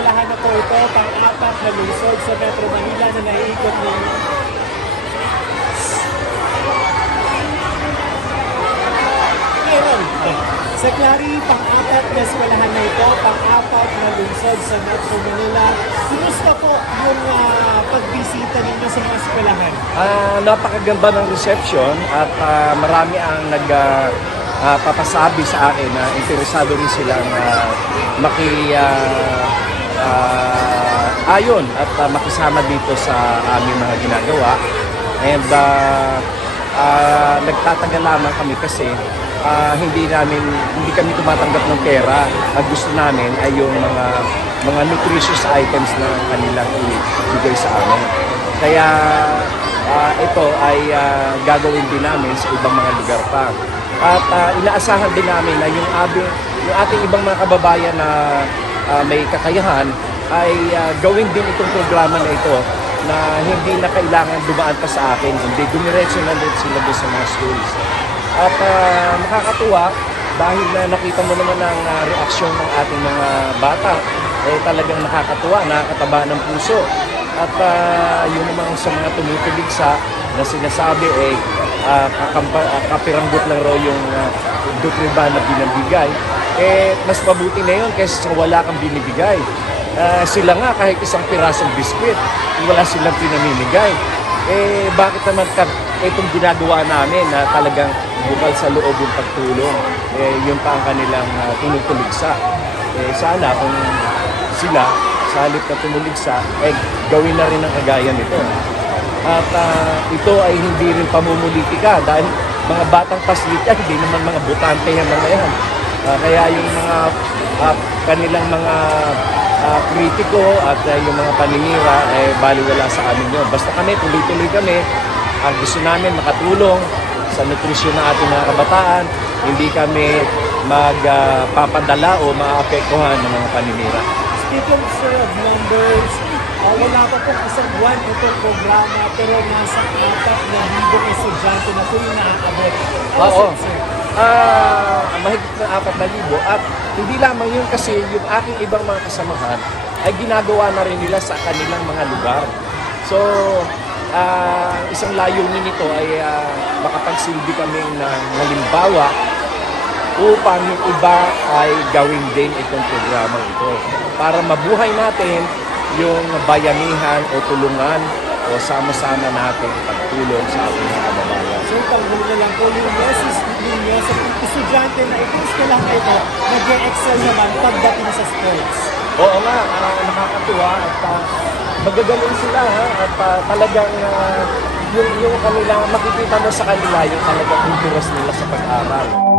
eskwelahan na po ito, pang-apat na lungsod sa Metro Manila na naiikot ninyo. Ngayon, sa Clary, pang-apat na eskwelahan na ito, pang-apat na lungsod sa Metro Manila. Kumusta po yung pagbisita ninyo sa mga eskwelahan? Napakaganda ng reception at marami ang papasabi sa akin na interesado rin silang ayon at makisama dito sa aming mga ginagawa. And nagtatagal lamang kami kasi hindi kami tumatanggap ng pera. Ang gusto namin ay yung mga nutritious items na kanilang ibigay sa amin. Kaya ito ay gagawin din namin sa ibang mga lugar pa. At inaasahan din namin na yung ating ibang mga kababayan na may kakayahan ay gawin din itong programa na ito na hindi na kailangan dumaan pa sa akin, hindi dumiretso na din sila doon sa mga schools. At nakakatuwa dahil nakita mo naman ang reaksyon ng ating mga bata, talagang nakakatuwa, nakakataba ng puso. At yun naman sa mga tumutuligsa na sinasabi kapiranggot lang raw yung Dutriba na binibigay. Mas mabuti na yun kaysa wala kang binibigay. Sila nga kahit isang pirasong biskwit, wala silang pinamimigay. Bakit naman itong ginagawa namin na talagang bukal sa loob yung pagtulong, yun pa ang kanilang tinutuligsa. Sana kung sila, sa halip na tumuligsa, gawin na rin ang kagaya nito. At ito ay hindi rin pamumulitika dahil mga batang paslit yan, hindi naman mga butante yan mga yan. Kaya yung mga kanilang mga kritiko at yung mga paninira baliwala sa amin yun. Basta kami, tuloy-tuloy kami. Ang gusto namin makatulong sa nutrisyon ng ating mga kabataan. Hindi kami magpapadala o maapektuhan ng mga paninira. Speaking sir of numbers, wala pa pong isang buwan itong programa pero nasa 4,000 estudyante na po yung nakakabot. Oo. Mahigit na 4,000 at hindi lamang yun kasi yung aking ibang mga kasamahan ay ginagawa na rin nila sa kanilang mga lugar. So, isang layunin nito ay makapagsilbi kami ng halimbawa upang yung iba ay gawin din itong programang ito para mabuhay natin yung bayanihan o tulungan o sama-sama natin pagtulong sa ating mga kababayan. So, tanggol na lang po yung message ninyo sa estudyante na itong eskwelahan na ito nag-e-excel naman pagdating sa sports. Oo nga, nakakatuwa at magagaling sila at talagang yung kanilang makikita mo sa kanila yung talagang interest nila sa pag-aaral.